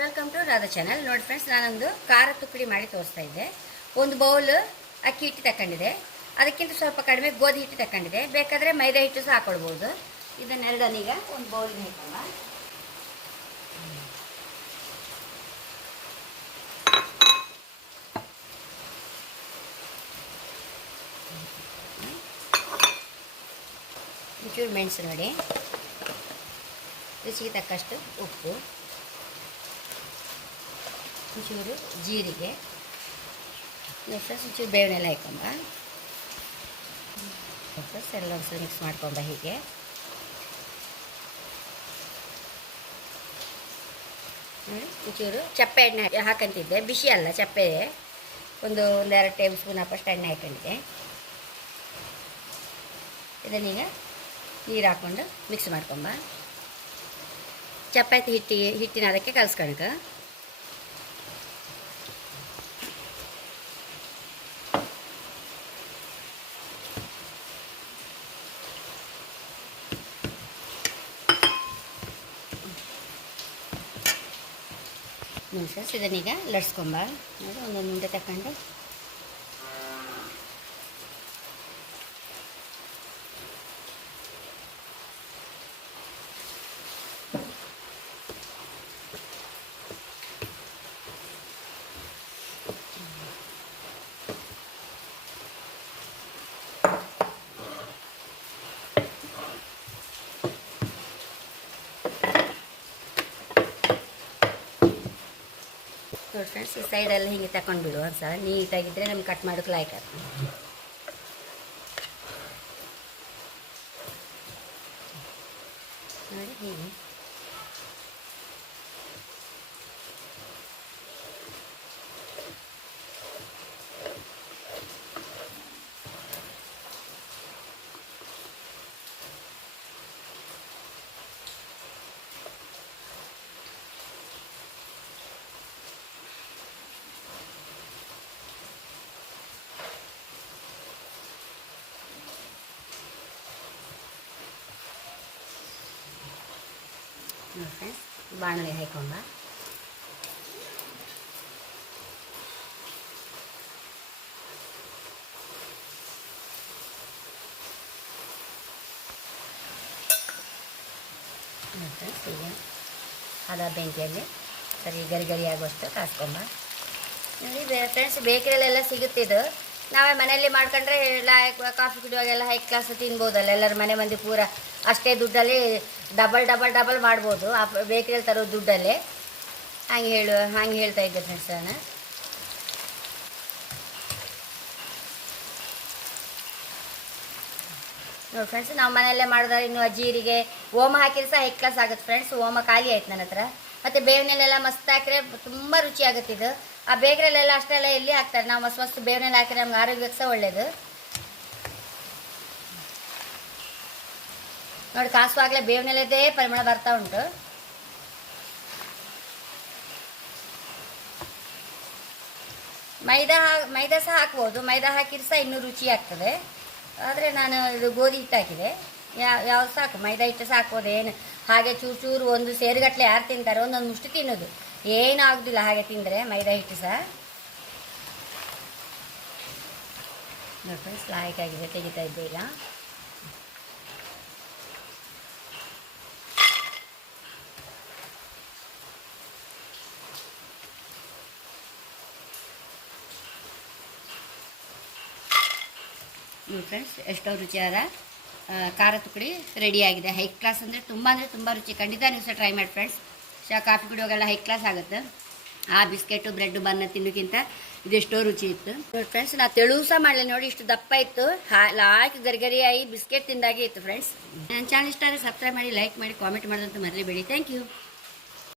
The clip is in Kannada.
ವೆಲ್ಕಮ್ ಟು ರಾಧಾ ಚಾನಲ್ ನೋಡಿ ಫ್ರೆಂಡ್ಸ್ ನಾನೊಂದು ಖಾರ ತುಕ್ಕಡಿ ಮಾಡಿ ತೋರಿಸ್ತಾ ಇದ್ದೆ. ಒಂದು ಬೌಲ್ ಅಕ್ಕಿ ಹಿಟ್ಟು ತಗೊಂಡಿದೆ ಅದಕ್ಕಿಂತ ಸ್ವಲ್ಪ ಕಡಿಮೆ ಗೋಧಿ ಹಿಟ್ಟು ತಗೊಂಡಿದೆ ಬೇಕಾದರೆ ಮೈದಾ ಹಿಟ್ಟು ಸಹ ಹಾಕೊಳ್ಬೋದು. ಇದನ್ನೆರಡನೀಗ ಒಂದು ಬೌಲಿಗೆ ಹಾಕೋಣ. ಒಂಚೂರು ಮೆಣಸು ನೋಡಿ. ರುಚಿಗೆ ತಕ್ಕಷ್ಟು ಉಪ್ಪು. ಒಂಚೂರು ಜೀರಿಗೆ. ನೆಕ್ಸ್ಟ್ ಒಂಚೂರು ಬೇವನೆಲ್ಲ ಹಾಕೊಂಬ ಎಲ್ಲ ಒಂದ್ಸಲ ಮಿಕ್ಸ್ ಮಾಡ್ಕೊಂಬ ಹೀಗೆ. ಒಂಚೂರು ಚಪ್ಪೆ ಎಣ್ಣೆ ಹಾಕಿ- ಹಾಕಂತಿದ್ದೆ. ಬಿಸಿ ಅಲ್ಲ ಚಪ್ಪೆ. ಒಂದು ಒಂದೆರಡು ಟೇಬಲ್ ಸ್ಪೂನ್ ಅಪ್ಪಷ್ಟು ಎಣ್ಣೆ ಹಾಕೊಂಡಿದ್ದೆ. ಇದನ್ನೀಗ ನೀರು ಹಾಕ್ಕೊಂಡು ಮಿಕ್ಸ್ ಮಾಡ್ಕೊಂಬ ಚಪಾತಿ ಹಿಟ್ಟಿ ಹಿಟ್ಟಿನ ಅದಕ್ಕೆ ಕಲ್ಸ್ಕೊಳಕ ನಿಮಿಷ ಇದನ್ನೀಗ ಲಡ್ಸ್ಕೊಂಬ ನೋಡಿ ಒಂದೊಂದು ಮುಂದೆ ತಗೊಂಡು ನೋಡಿ ಫ್ರೆಂಡ್ಸ್ ಈ ಸೈಡೆಲ್ಲ ಹೀಗೆ ತಗೊಂಡು ಬಿಡು ಒಂದ್ಸಲ ನೀಟಾಗಿದ್ದರೆ ನಮ್ಗೆ ಕಟ್ ಮಾಡೋಕೆ ಲಾಯ್ಕ್ ಆಗ್ತದೆ. ನೋಡಿ ಹೀಗೆ. ನೋಡಿ ಬಾಣಲೆ ಹಾಕೊಂಬ ಫ್ರೆಂಡ್ಸ್ ಈಗ ಹದ ಬೆಂಕಿಯಲ್ಲಿ ಸರಿ ಗರಿ ಗರಿ ಆಗುವಷ್ಟು ಕಾಸ್ಕೊಂಬ. ನೋಡಿ ಫ್ರೆಂಡ್ಸ್ ಬೇಕರಿಯಲ್ಲೆಲ್ಲ ಸಿಗುತ್ತಿದ್ದು ನಾವೇ ಮನೆಯಲ್ಲಿ ಮಾಡ್ಕೊಂಡ್ರೆ ಲೈಕ್ ಕಾಫಿ ಕುಡಿಯುವಾಗೆಲ್ಲ ಹೈ ಕ್ಲಾಸ್ ತಿನ್ಬೋದಲ್ಲ, ಎಲ್ಲರ ಮನೆ ಮಂದಿ ಪೂರ ಅಷ್ಟೇ ದುಡ್ಡಲ್ಲಿ ಡಬಲ್ ಡಬಲ್ ಡಬಲ್ ಮಾಡ್ಬೋದು, ಆ ಬೇಕ್ರಿಯಲ್ಲಿ ತರೋ ದುಡ್ಡಲ್ಲಿ. ಹಂಗೆ ಹೇಳು, ಹಂಗೆ ಹೇಳ್ತಾ ಇದ್ದೆ ಫ್ರೆಂಡ್ಸ್ ನಾನು ನೋಡಿ ಫ್ರೆಂಡ್ಸ್ ನಾವು ಮನೆಯಲ್ಲೇ ಮಾಡಿದ್ರೆ ಇನ್ನು ಜೀರಿಗೆ, ಓಮ ಹಾಕಿದ್ರೆ ಸಹ ಹೈ ಕ್ಲಾಸ್ ಆಗುತ್ತೆ ಫ್ರೆಂಡ್ಸ್ ಓಮ ಖಾಲಿ ಆಯ್ತು ನನ್ನ ಹತ್ರ. ಮತ್ತು ಬೇವಿನೆಲ್ಲ ಮಸ್ತ್ ಹಾಕಿದ್ರೆ ತುಂಬ ರುಚಿ ಆಗುತ್ತೆ ಇದು. ಆ ಬೇಗರಲ್ಲೆಲ್ಲ ಅಷ್ಟೆಲ್ಲ ಎಲ್ಲಿ ಹಾಕ್ತಾರೆ? ನಾವು ಮಸ್ತ್ ಮಸ್ತ್ ಬೇವನೆಲ್ಲ ಹಾಕಿದ್ರೆ ನಮ್ಗೆ ಆರೋಗ್ಯಕ್ಕೆ ಸಹ ಒಳ್ಳೇದು. ನೋಡಿ ಕಾಸು ಆಗಲೇ ಬೇವನೆಲ್ಲದೇ ಪರಿಮಳ ಬರ್ತಾ ಉಂಟು. ಮೈದಾ ಮೈದಾ ಸಹ ಹಾಕ್ಬೋದು. ಮೈದಾ ಹಾಕಿದ್ರೆ ಸಹ ಇನ್ನೂ ರುಚಿ ಆಗ್ತದೆ. ಆದರೆ ನಾನು ಇದು ಗೋಧಿ ಹಿಟ್ಟು ಹಾಕಿದೆ. ಯಾವ ಯಾವ ಸಾಕು? ಮೈದಾ ಹಿಟ್ಟು ಸಾಕ್ಬೋದು ಏನು, ಹಾಗೆ ಚೂರು ಚೂರು ಒಂದು ಸೇರುಗಟ್ಟಲೆ ಯಾರು ತಿಂತಾರೆ? ಒಂದೊಂದು ಮುಷ್ಟಿ ತಿನ್ನೋದು. ಏನೂ ಆಗೋದಿಲ್ಲ ಹಾಗೆ ತಿಂದರೆ ಮೈದಾ ಹಿಟ್ಟು ಸಹ. ನೋಡಿ ಫ್ರೆಂಡ್ಸ್ ಲಾಯಕ್ಕಾಗಿದೆ ತೆಗಿತಾ ಇದ್ದೆ ಈಗ. ನೋಡಿ ಫ್ರೆಂಡ್ಸ್ ಎಷ್ಟೋ ರುಚಿಯಾದ ಖಾರ ತುಕಡಿ ರೆಡಿಯಾಗಿದೆ ಹೈ ಕ್ಲಾಸ್ ಅಂದರೆ ತುಂಬ ಅಂದರೆ ತುಂಬ ರುಚಿ. ಖಂಡಿತ ನೀವು ಸಹ ಟ್ರೈ ಮಾಡಿ ಫ್ರೆಂಡ್ಸ್ ಶಾ, ಕಾಫಿ ಕುಡಿಯೋಗೆಲ್ಲ ಹೈ ಕ್ಲಾಸ್ ಆಗುತ್ತೆ. ಆ ಬಿಸ್ಕೆಟು ಬ್ರೆಡ್ ಬನ್ನ ತಿನ್ನೋಕ್ಕಿಂತ ಇದೆಷ್ಟೋ ರುಚಿ ಇತ್ತು. ಫ್ರೆಂಡ್ಸ್ ನಾ ತೆಳು ಸಹ ಮಾಡಲಿ ನೋಡಿ, ಇಷ್ಟು ದಪ್ಪ ಇತ್ತು. ಹಾ ಲಾಯ್ಕ್ ಗರಿಗರಿಯಾಗಿ ಬಿಸ್ಕೆಟ್ ತಿಂದಾಗೆ ಇತ್ತು ಫ್ರೆಂಡ್ಸ್ ನನ್ನ ಚಾನಲ್ ಇಷ್ಟ ಆದರೆ ಸಬ್ಸ್ಕ್ರೈಬ್ ಮಾಡಿ ಲೈಕ್ ಮಾಡಿ ಕಾಮೆಂಟ್ ಮಾಡೋದಂತ ಮರಲಿಬೇಡಿ ಥ್ಯಾಂಕ್ ಯು